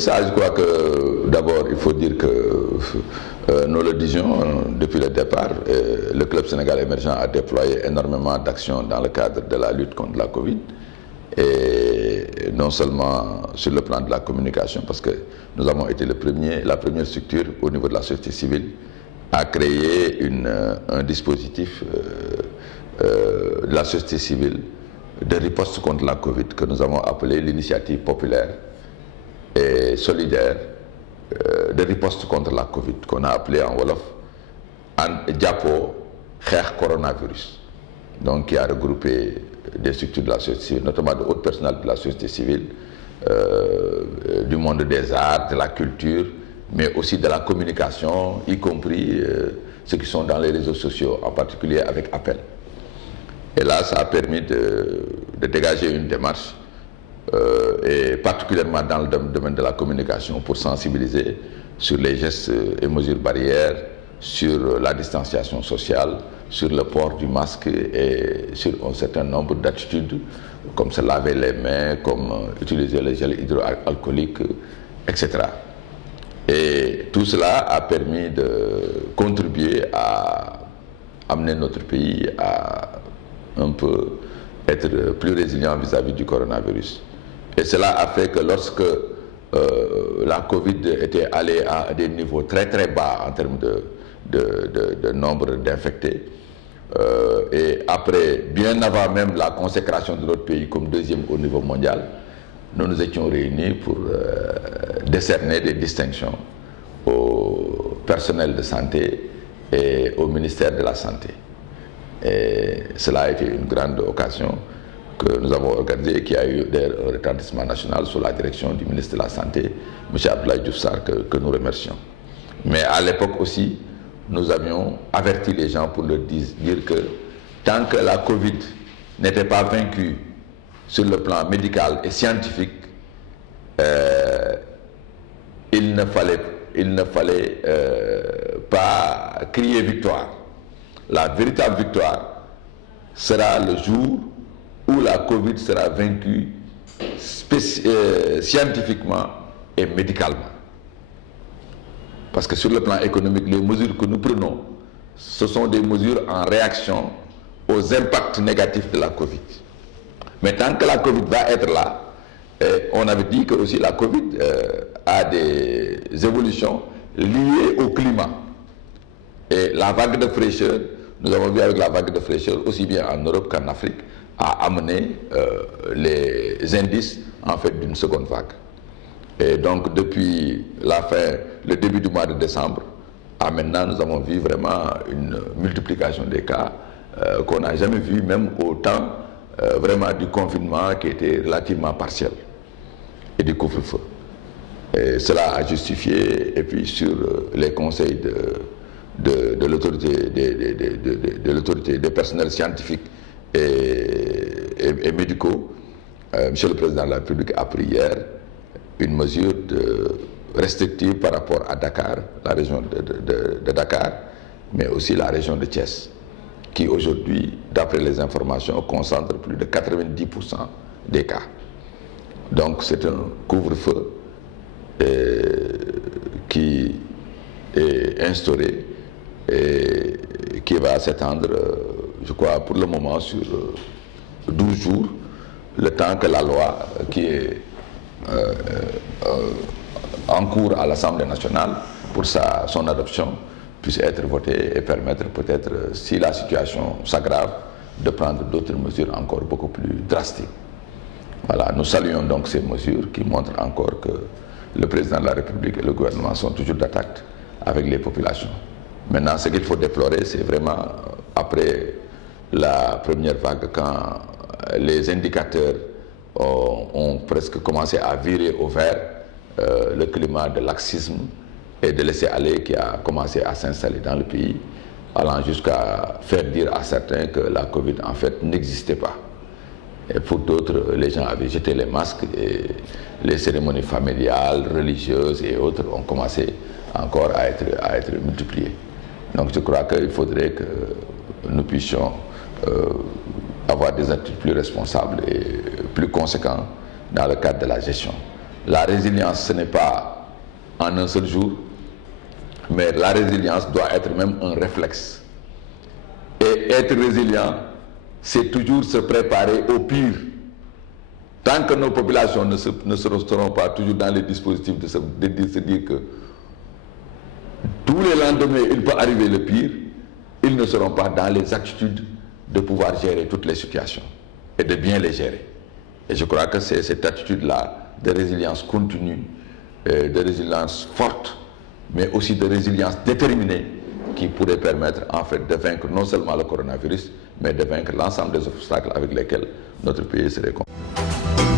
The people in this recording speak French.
Ça, je crois que d'abord, il faut dire que nous le disions depuis le départ, le Club Sénégal émergent a déployé énormément d'actions dans le cadre de la lutte contre la Covid. Et non seulement sur le plan de la communication, parce que nous avons été la première structure au niveau de la société civile à créer un dispositif de la société civile de riposte contre la Covid que nous avons appelé l'initiative populaire et solidaire de riposte contre la Covid, qu'on a appelé en Wolof Diapo Kher Coronavirus, donc qui a regroupé des structures de la société civile, notamment de hautes personnalités de la société civile, du monde des arts, de la culture, mais aussi de la communication, y compris ceux qui sont dans les réseaux sociaux, en particulier avec Appel. Et là, ça a permis de dégager une démarche, et particulièrement dans le domaine de la communication, pour sensibiliser sur les gestes et mesures barrières, sur la distanciation sociale, sur le port du masque et sur un certain nombre d'attitudes, comme se laver les mains, comme utiliser le gel hydroalcoolique, etc. Et tout cela a permis de contribuer à amener notre pays à un peu être plus résilient vis-à-vis du coronavirus. Et cela a fait que lorsque la Covid était allée à des niveaux très très bas en termes de nombre d'infectés, et après, bien avant même la consécration de notre pays comme deuxième au niveau mondial, nous nous étions réunis pour décerner des distinctions au personnel de santé et au ministère de la Santé. Et cela a été une grande occasion que nous avons organisée et qui a eu un retentissement national sous la direction du ministre de la Santé, M. Abdoulaye Diouf Sarr, que nous remercions. Mais à l'époque aussi, nous avions averti les gens pour leur dire que tant que la Covid n'était pas vaincue sur le plan médical et scientifique, il ne fallait pas crier victoire. La véritable victoire sera le jour où la Covid sera vaincue scientifiquement et médicalement. Parce que sur le plan économique, les mesures que nous prenons, ce sont des mesures en réaction aux impacts négatifs de la Covid. Mais tant que la Covid va être là, on avait dit que aussi la Covid a des évolutions liées au climat. Et la vague de fraîcheur, nous avons vu avec la vague de fraîcheur, aussi bien en Europe qu'en Afrique, a amené les indices en fait d'une seconde vague. Et donc depuis le début du mois de décembre, à maintenant, nous avons vu vraiment une multiplication des cas qu'on n'a jamais vu, même au temps vraiment du confinement qui était relativement partiel et du couvre-feu. Et cela a justifié, et puis sur les conseils de l'autorité des personnels scientifiques et médicaux, Monsieur le Président de la République a pris hier une mesure restrictive par rapport à Dakar, la région de Dakar, mais aussi la région de Thiès, qui aujourd'hui, d'après les informations, concentre plus de 90% des cas. Donc c'est un couvre-feu qui est instauré et qui va s'étendre, je crois, pour le moment sur 12 jours, le temps que la loi qui est en cours à l'Assemblée nationale pour son adoption puisse être votée et permettre peut-être, si la situation s'aggrave, de prendre d'autres mesures encore beaucoup plus drastiques. Voilà, nous saluons donc ces mesures qui montrent encore que le président de la République et le gouvernement sont toujours d'attaque avec les populations. Maintenant, ce qu'il faut déplorer, c'est vraiment après la première vague, quand les indicateurs ont presque commencé à virer au vert, le climat de laxisme et de laisser-aller qui a commencé à s'installer dans le pays, allant jusqu'à faire dire à certains que la Covid en fait n'existait pas. Et pour d'autres, les gens avaient jeté les masques et les cérémonies familiales, religieuses et autres ont commencé encore à être multipliées. Donc je crois qu'il faudrait que nous puissions avoir des attitudes plus responsables et plus conséquentes dans le cadre de la gestion. La résilience, ce n'est pas en un seul jour, mais la résilience doit être même un réflexe. Et être résilient, c'est toujours se préparer au pire. Tant que nos populations ne seront pas toujours dans les dispositifs de se dire que tous les lendemains, il peut arriver le pire, ils ne seront pas dans les attitudes de pouvoir gérer toutes les situations et de bien les gérer. Et je crois que c'est cette attitude-là de résilience continue, de résilience forte, mais aussi de résilience déterminée qui pourrait permettre en fait de vaincre non seulement le coronavirus, mais de vaincre l'ensemble des obstacles avec lesquels notre pays serait confronté.